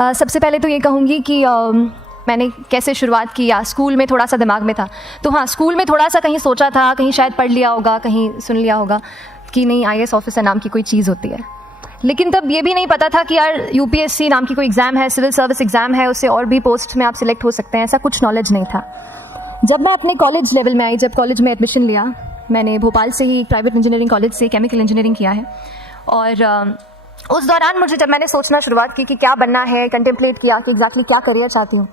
सबसे पहले तो ये कहूँगी कि मैंने कैसे शुरुआत की, या स्कूल में थोड़ा सा दिमाग में था। तो हाँ, स्कूल में थोड़ा सा कहीं सोचा था, कहीं शायद पढ़ लिया होगा, कहीं सुन लिया होगा कि नहीं IAS ऑफिसर नाम की कोई चीज़ होती है। लेकिन तब ये भी नहीं पता था कि यार UPSC नाम की कोई एग्ज़ाम है, सिविल सर्विस एग्ज़ाम है, उससे और भी पोस्ट में आप सिलेक्ट हो सकते हैं, ऐसा कुछ नॉलेज नहीं था। जब मैं अपने कॉलेज लेवल में आई, जब कॉलेज में एडमिशन लिया, मैंने भोपाल से ही प्राइवेट इंजीनियरिंग कॉलेज से केमिकल इंजीनियरिंग किया है। और उस दौरान मुझे जब मैंने सोचना शुरुआत की कि क्या बनना है, कंटेम्पलेट किया कि एग्जैक्टली क्या करियर चाहती हूँ,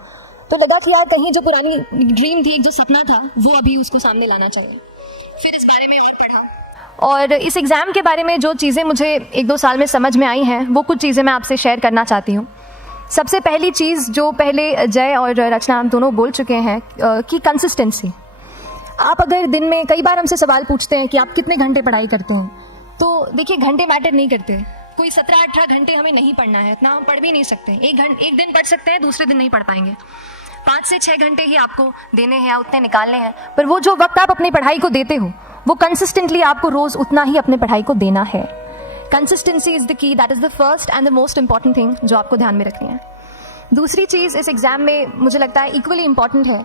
तो लगा कि यार कहीं जो पुरानी ड्रीम थी, एक जो सपना था, वो अभी उसको सामने लाना चाहिए। फिर इस बारे में और पढ़ा, और इस एग्ज़ाम के बारे में जो चीज़ें मुझे 1-2 साल में समझ में आई हैं, वो कुछ चीज़ें मैं आपसे शेयर करना चाहती हूँ। सबसे पहली चीज़ जो पहले जय और रचना हम दोनों बोल चुके हैं कि कंसिस्टेंसी। आप अगर दिन में, कई बार हमसे सवाल पूछते हैं कि आप कितने घंटे पढ़ाई करते हैं, तो देखिए घंटे मैटर नहीं करते। कोई 17-18 घंटे हमें नहीं पढ़ना है, इतना हम पढ़ भी नहीं सकते। एक दिन पढ़ सकते हैं, दूसरे दिन नहीं पढ़ पाएंगे। 5 से 6 घंटे ही आपको देने हैं, उतने निकालने हैं। पर वो जो वक्त आप अपनी पढ़ाई को देते हो, वो कंसिस्टेंटली आपको रोज़ उतना ही अपने पढ़ाई को देना है। Consistency is the key, that is the first and the most important thing जो आपको ध्यान में रखनी है। दूसरी चीज़ इस एग्ज़ाम में मुझे लगता है इक्वली इम्पॉर्टेंट है,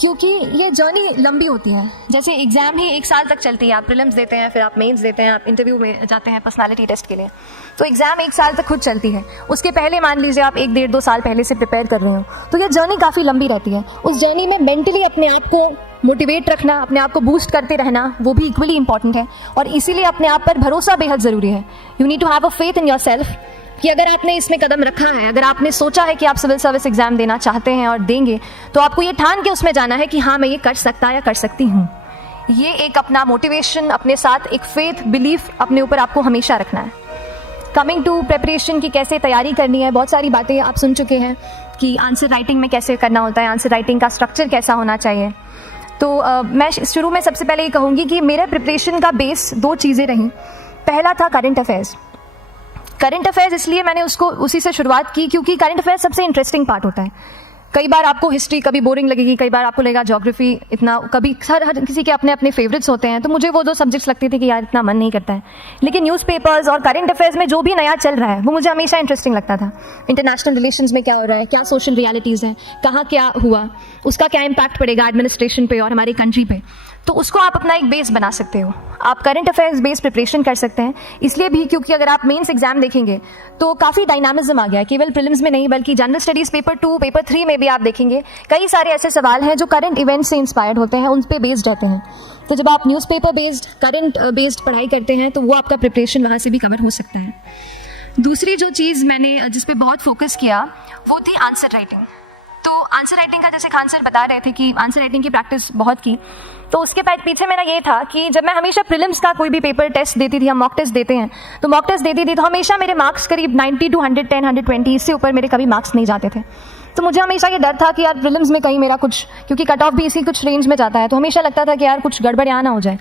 क्योंकि ये जर्नी लंबी होती है। जैसे एग्ज़ाम ही 1 साल तक चलती है, आप प्रीलिम्स देते हैं, फिर आप मेंस देते हैं, आप इंटरव्यू में जाते हैं पर्सनालिटी टेस्ट के लिए, तो एग्ज़ाम 1 साल तक खुद चलती है। उसके पहले मान लीजिए आप 1-1.5-2 साल पहले से प्रिपेयर कर रहे हो, तो ये जर्नी काफ़ी लंबी रहती है। उस जर्नी में मेंटली अपने आप को मोटिवेट रखना, अपने आप को बूस्ट करते रहना, वो भी इक्वली इंपॉर्टेंट है। और इसीलिए अपने आप पर भरोसा बेहद ज़रूरी है। You need to have a faith in yourself कि अगर आपने इसमें कदम रखा है, अगर आपने सोचा है कि आप सिविल सर्विस एग्ज़ाम देना चाहते हैं और देंगे, तो आपको ये ठान के उसमें जाना है कि हाँ, मैं ये कर सकता या कर सकती हूँ। ये एक अपना मोटिवेशन, अपने साथ एक फेथ, बिलीफ अपने ऊपर आपको हमेशा रखना है। कमिंग टू प्रेपरेशन की कैसे तैयारी करनी है, बहुत सारी बातें आप सुन चुके हैं कि आंसर राइटिंग में कैसे करना होता है, आंसर राइटिंग का स्ट्रक्चर कैसा होना चाहिए। तो मैं शुरू में सबसे पहले ये कहूँगी कि मेरे प्रिपरेशन का बेस 2 चीज़ें रहीं। पहला था करंट अफेयर्स। करंट अफेयर्स इसलिए मैंने उसी से शुरुआत की क्योंकि करंट अफेयर्स सबसे इंटरेस्टिंग पार्ट होता है। कई बार आपको हिस्ट्री कभी बोरिंग लगेगी, कई बार आपको लगेगा ज्योग्राफी इतना, कभी हर किसी के अपने अपने फेवरेट्स होते हैं। तो मुझे वो 2 सब्जेक्ट्स लगते थे कि यार इतना मन नहीं करता है। लेकिन न्यूज़पेपर्स और करंट अफेयर्स में जो भी नया चल रहा है, वो मुझे हमेशा इंटरेस्टिंग लगता था। इंटरनेशनल रिलेशंस में क्या हो रहा है, क्या सोशल रियलिटीज़ हैं, कहाँ क्या हुआ, उसका क्या इम्पैक्ट पड़ेगा एडमिनिस्ट्रेशन पे और हमारी कंट्री पे, तो उसको आप अपना एक बेस बना सकते हो। आप करंट अफेयर्स बेस्ड प्रिपरेशन कर सकते हैं, इसलिए भी क्योंकि अगर आप मेंस एग्जाम देखेंगे तो काफ़ी डायनामिज्म आ गया है। केवल प्रीलिम्स में नहीं, बल्कि जनरल स्टडीज़ पेपर 2, पेपर 3 में भी आप देखेंगे कई सारे ऐसे सवाल हैं जो करंट इवेंट से इंस्पायर्ड होते हैं, उन पे बेस्ड रहते हैं। तो जब आप न्यूज़पेपर बेस्ड, करंट बेस्ड पढ़ाई करते हैं, तो वो आपका प्रिपरेशन वहाँ से भी कवर हो सकता है। दूसरी जो चीज़ मैंने जिस पे बहुत फोकस किया, वो थी आंसर राइटिंग। तो आंसर राइटिंग का, जैसे खान सर बता रहे थे कि आंसर राइटिंग की प्रैक्टिस बहुत की, तो उसके पीछे मेरा ये था कि जब मैं हमेशा प्रीलिम्स का कोई भी पेपर टेस्ट देती थी, हम मॉक टेस्ट देते हैं, तो मॉक टेस्ट देती थी तो हमेशा मेरे मार्क्स करीब 90 to 110, 120, इससे ऊपर मेरे कभी मार्क्स नहीं जाते थे। तो मुझे हमेशा ये डर था कि यार प्रीलिम्स में कहीं मेरा कुछ, क्योंकि कट ऑफ भी इसी कुछ रेंज में जाता है, तो हमेशा लगता था कि यार कुछ गड़बड़ यहाँ ना हो जाए।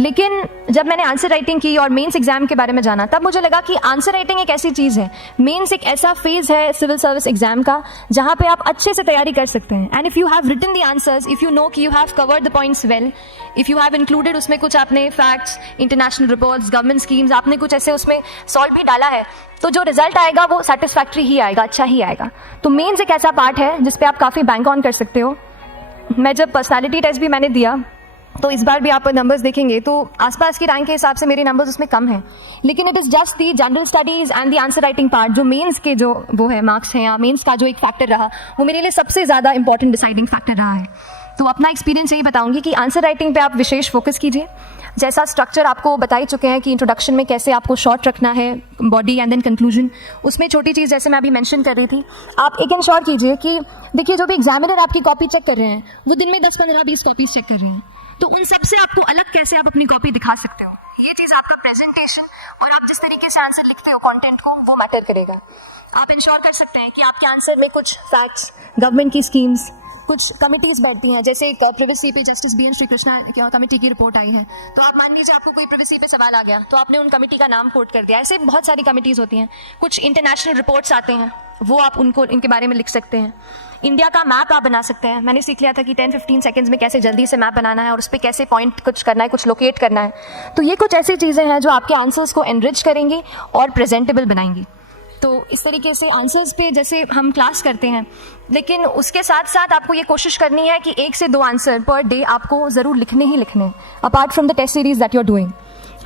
लेकिन जब मैंने आंसर राइटिंग की और मेंस एग्जाम के बारे में जाना, तब मुझे लगा कि आंसर राइटिंग एक ऐसी चीज़ है, मेंस एक ऐसा फेज है सिविल सर्विस एग्जाम का जहाँ पे आप अच्छे से तैयारी कर सकते हैं। And if you have written the answers, if you know कि you have covered the points well, if you have included उसमें कुछ आपने facts, international reports, government schemes, आपने कुछ ऐसे उसमें सॉल्व भी डाला है, तो जो रिजल्ट आएगा वो सेटिस्फैक्ट्री ही आएगा, अच्छा ही आएगा। तो मेंस एक ऐसा पार्ट है जिस पे आप काफ़ी बैंक ऑन कर सकते हो। मैं जब पर्सनालिटी टेस्ट भी मैंने दिया, तो इस बार भी आप नंबर्स देखेंगे तो आसपास की रैंक के हिसाब से मेरे नंबर्स उसमें कम हैं, लेकिन it is just the general studies and the answer writing part, जो मेंस के जो वो है मार्क्स हैं या मेंस का जो एक फैक्टर रहा, वो मेरे लिए सबसे ज़्यादा इंपॉर्टेंट डिसाइडिंग फैक्टर रहा है। तो अपना एक्सपीरियंस यही बताऊंगी कि आंसर राइटिंग पे आप विशेष फोकस कीजिए। जैसा स्ट्रक्चर आपको बता ही चुके हैं कि इंट्रोडक्शन में कैसे आपको शॉर्ट रखना है, बॉडी एंड देन कंक्लूजन, उसमें छोटी चीज़ जैसे मैं अभी मेंशन कर रही थी, आप एक इंश्योर कीजिए कि देखिए जो भी एग्जामिनर आपकी कॉपी चेक कर रहे हैं, वो दिन में 10, 15, 20 कॉपीज चेक कर रहे हैं, तो उन सबसे आपको अलग कैसे आप अपनी कॉपी दिखा सकते हो, ये चीज़ आपका प्रेजेंटेशन और आप जिस तरीके से आंसर लिखते हो कंटेंट को, वो मैटर करेगा। आप इंश्योर कर सकते हैं कि आपके आंसर में कुछ फैक्ट्स, गवर्नमेंट की स्कीम्स, कुछ कमिटीज़ बैठती हैं, जैसे एक प्रिवेसी पे justice BN Shri Krishna committee की रिपोर्ट आई है, तो आप मान लीजिए आपको कोई प्रिवेसी पे सवाल आ गया, तो आपने उन कमेटी का नाम कोट कर दिया। ऐसे बहुत सारी कमिटीज़ होती हैं। कुछ इंटरनेशनल रिपोर्ट्स आते हैं, वो आप इनके बारे में लिख सकते हैं। इंडिया का मैप आप बना सकते हैं। मैंने सीख लिया था कि 10-15 सेकंड्स में कैसे जल्दी से मैप बनाना है और उस पर कैसे पॉइंट कुछ करना है, कुछ लोकेट करना है। तो ये कुछ ऐसी चीज़ें हैं जो आपके आंसर्स को एनरिच करेंगी और प्रेजेंटेबल बनाएंगी। तो इस तरीके से आंसर्स पे जैसे हम क्लास करते हैं, लेकिन उसके साथ साथ आपको ये कोशिश करनी है कि 1 से 2 आंसर पर डे आपको ज़रूर लिखने ही लिखने हैं, apart from the test series that you are doing.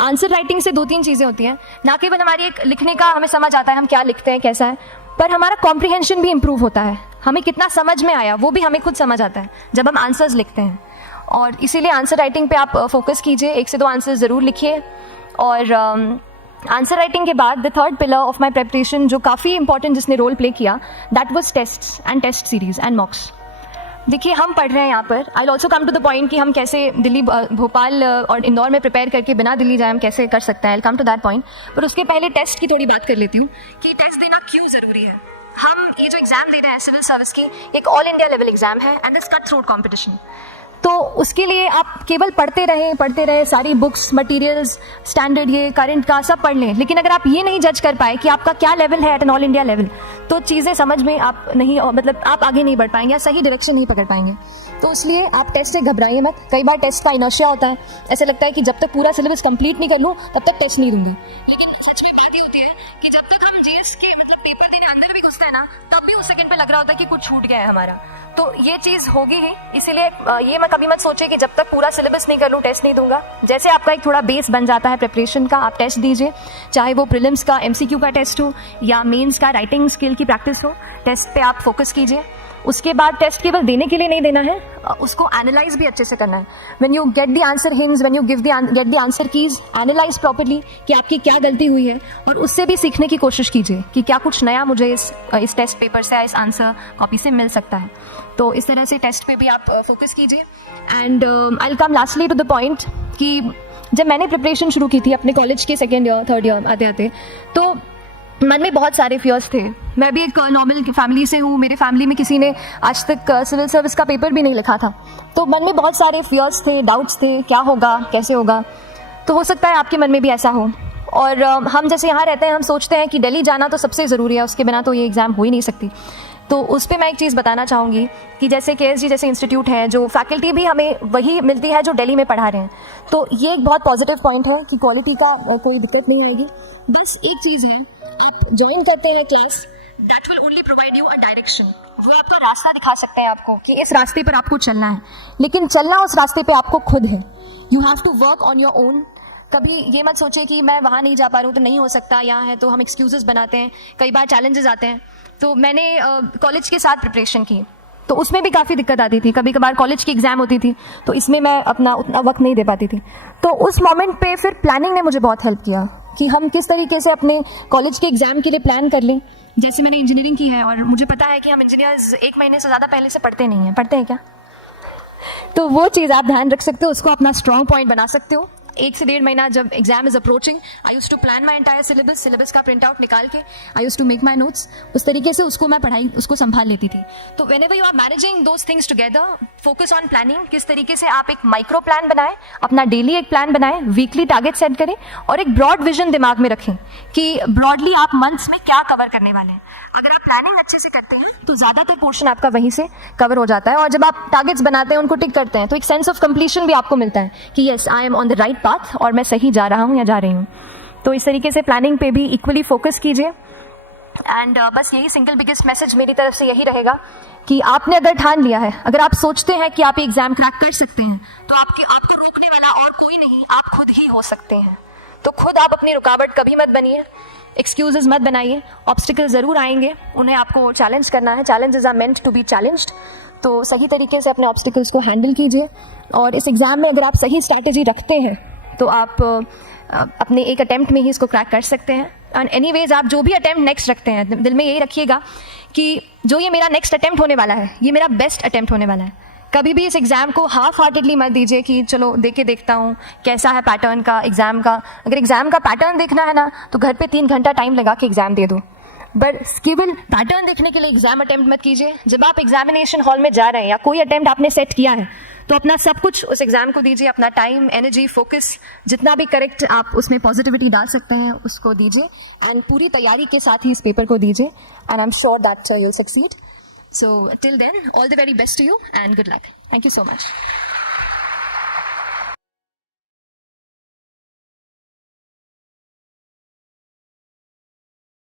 Answer writing से 2-3 चीज़ें होती हैं, ना केवल हमारी एक लिखने का हमें समझ आता है हम क्या लिखते हैं कैसा है, पर हमारा कॉम्प्रिहेंशन भी इम्प्रूव होता है, हमें कितना समझ में आया वो भी हमें खुद समझ आता है जब हम आंसर्स लिखते हैं। और इसीलिए आंसर राइटिंग पे आप फोकस कीजिए, 1 से 2 आंसर ज़रूर लिखिए। और आंसर राइटिंग के बाद the third pillar of my preparation जो काफ़ी इंपॉर्टेंट जिसने रोल प्ले किया, that was tests and test series and mocks. देखिए हम पढ़ रहे हैं यहाँ पर, I will also come to the point कि हम कैसे दिल्ली, भोपाल और इंदौर में प्रिपेयर करके बिना दिल्ली जाए हम कैसे कर सकते हैं, I will come to that point. पर उसके पहले टेस्ट की थोड़ी बात कर लेती हूँ कि टेस्ट देना क्यों ज़रूरी है। हम ये जो एग्ज़ाम दे रहे हैं सिविल सर्विस की, एक ऑल इंडिया लेवल एग्ज़ाम है and this cut throat competition. तो उसके लिए आप केवल पढ़ते रहे सारी बुक्स, मटेरियल्स, स्टैंडर्ड ये करंट का सब पढ़ लें, लेकिन अगर आप ये नहीं जज कर पाए कि आपका क्या लेवल है at an all India level, तो चीज़ें समझ में आप नहीं, मतलब आप आगे नहीं बढ़ पाएंगे या सही डायरेक्शन नहीं पकड़ पाएंगे। तो इसलिए आप टेस्ट से घबराइए मत। कई बार टेस्ट का इनर्शिया होता है, ऐसे लगता है कि जब तक पूरा सिलेबस कंप्लीट नहीं कर लूँ तब तक टेस्ट नहीं दूंगी, लेकिन सच में बात ये होती है कि जब तक हम जीएस के मतलब पेपर देने अंदर भी घुसते हैं ना, तब भी उस सेकंड पे लग रहा होता है कि कुछ छूट गया है हमारा। तो ये चीज़ होगी ही, इसीलिए ये मैं कभी मत सोचे कि जब तक पूरा सिलेबस नहीं कर लूँ टेस्ट नहीं दूंगा। जैसे आपका एक थोड़ा बेस बन जाता है प्रिपरेशन का, आप टेस्ट दीजिए, चाहे वो प्रीलिम्स का MCQ का टेस्ट हो या मेंस का राइटिंग स्किल की प्रैक्टिस हो, टेस्ट पे आप फोकस कीजिए। उसके बाद टेस्ट केवल देने के लिए नहीं देना है, उसको एनालाइज भी अच्छे से करना है। When you get the answer hints, when you get the answer keys, analyse properly कि आपकी क्या गलती हुई है, और उससे भी सीखने की कोशिश कीजिए कि क्या कुछ नया मुझे इस टेस्ट पेपर से, इस आंसर कॉपी से मिल सकता है। तो इस तरह से टेस्ट पे भी आप फोकस कीजिए। And I will come lastly to the point कि जब मैंने प्रिपरेशन शुरू की थी अपने कॉलेज के 2nd ईयर 3rd ईयर आते आते, तो मन में बहुत सारे फियर्स थे। मैं भी एक नॉर्मल फैमिली से हूँ, मेरे फैमिली में किसी ने आज तक सिविल सर्विस का पेपर भी नहीं लिखा था, तो मन में बहुत सारे फियर्स थे, डाउट्स थे, क्या होगा कैसे होगा। तो हो सकता है आपके मन में भी ऐसा हो। और हम जैसे यहाँ रहते हैं, हम सोचते हैं कि दिल्ली जाना तो सबसे ज़रूरी है, उसके बिना तो ये एग्ज़ाम हो ही नहीं सकती। तो उस पर मैं एक चीज़ बताना चाहूँगी कि जैसे KSG जैसे इंस्टीट्यूट है, जो फैकल्टी भी हमें वही मिलती है जो दिल्ली में पढ़ा रहे हैं, तो ये एक बहुत पॉजिटिव पॉइंट है कि क्वालिटी का कोई दिक्कत नहीं आएगी। बस एक चीज़ है, आप ज्वाइन करते हैं class, that will only provide you a direction, वो आपका रास्ता दिखा सकते हैं आपको कि इस रास्ते पर आपको चलना है, लेकिन चलना उस रास्ते पे आपको खुद है। You have to work on your own. कभी ये मत सोचे कि मैं वहाँ नहीं जा पा रहा हूँ तो नहीं हो सकता, यहाँ है, तो हम एक्सक्यूजेस बनाते हैं, कई बार चैलेंजेस आते हैं। तो मैंने कॉलेज के साथ प्रिपरेशन की, तो उसमें भी काफ़ी दिक्कत आती थी। कभी कभार कॉलेज की एग्ज़ाम होती थी तो इसमें मैं अपना उतना वक्त नहीं दे पाती थी। तो उस मोमेंट पे फिर प्लानिंग ने मुझे बहुत हेल्प किया कि हम किस तरीके से अपने कॉलेज के एग्ज़ाम के लिए प्लान कर लें। जैसे मैंने इंजीनियरिंग की है और मुझे पता है कि हम इंजीनियर्स 1 महीने से ज़्यादा पहले से पढ़ते नहीं हैं, पढ़ते हैं क्या? तो वो चीज़ आप ध्यान रख सकते हो, उसको अपना स्ट्रॉन्ग पॉइंट बना सकते हो। 1 से 1.5 महीना जब exam is approaching, I use to plan my entire syllabus का प्रिंट आउट निकाल के I use to make my notes, उस तरीके से उसको मैं पढ़ाई उसको संभाल लेती थी। तो whenever you are managing those things together, focus on planning, किस तरीके से आप एक माइक्रो प्लान बनाएं, अपना डेली एक प्लान बनाएं, वीकली टारगेट सेट करें और एक ब्रॉड विजन दिमाग में रखें कि ब्रॉडली आप मंथ्स में क्या कवर करने वाले हैं। अगर आप प्लानिंग अच्छे से करते हैं तो ज़्यादातर पोर्शन आपका वहीं से कवर हो जाता है, और जब आप टारगेट्स बनाते हैं उनको टिक करते हैं तो एक सेंस ऑफ कंप्लीशन भी आपको मिलता है कि yes I am on the right path और मैं सही जा रहा हूँ या जा रही हूँ। तो इस तरीके से प्लानिंग पे भी इक्वली फोकस कीजिए। एंड बस यही सिंगल बिगेस्ट मैसेज मेरी तरफ से यही रहेगा कि आपने अगर ठान लिया है, अगर आप सोचते हैं कि आप ये एग्जाम क्रैक कर सकते हैं, तो आपको रोकने वाला और कोई नहीं, आप खुद ही हो सकते हैं। तो खुद आप अपनी रुकावट कभी मत बनिए, एक्सक्यूजेस मत बनाइए। ऑब्स्टिकल ज़रूर आएंगे, उन्हें आपको चैलेंज करना है, challenges are meant to be challenged. तो सही तरीके से अपने ऑब्स्टिकल्स को हैंडल कीजिए, और इस एग्ज़ाम में अगर आप सही स्ट्रैटेजी रखते हैं तो आप अपने एक अटैम्प्ट में ही इसको क्रैक कर सकते हैं। एंड एनीवेज आप जो भी अटैम्प्ट नेक्स्ट रखते हैं, दिल में यही रखिएगा कि जो ये मेरा नेक्स्ट अटैम्प्ट होने वाला है, ये मेरा बेस्ट अटैम्प्ट होने वाला है। कभी भी इस एग्ज़ाम को हाफ हार्टेडली मत दीजिए कि चलो दे के देखता हूँ कैसा है पैटर्न का एग्ज़ाम का। अगर एग्ज़ाम का पैटर्न देखना है ना, तो घर पे 3 घंटा टाइम लगा के एग्ज़ाम दे दो, बट केवल पैटर्न देखने के लिए एग्ज़ाम अटैम्प्ट मत कीजिए। जब आप एग्जामिनेशन हॉल में जा रहे हैं या कोई अटैम्प्ट आपने सेट किया है, तो अपना सब कुछ उस एग्ज़ाम को दीजिए, अपना टाइम, एनर्जी, फोकस, जितना भी करेक्ट आप उसमें पॉजिटिविटी डाल सकते हैं उसको दीजिए, एंड पूरी तैयारी के साथ ही इस पेपर को दीजिए, and I am sure that you will succeed. So till then, all the very best to you and good luck. Thank you so much.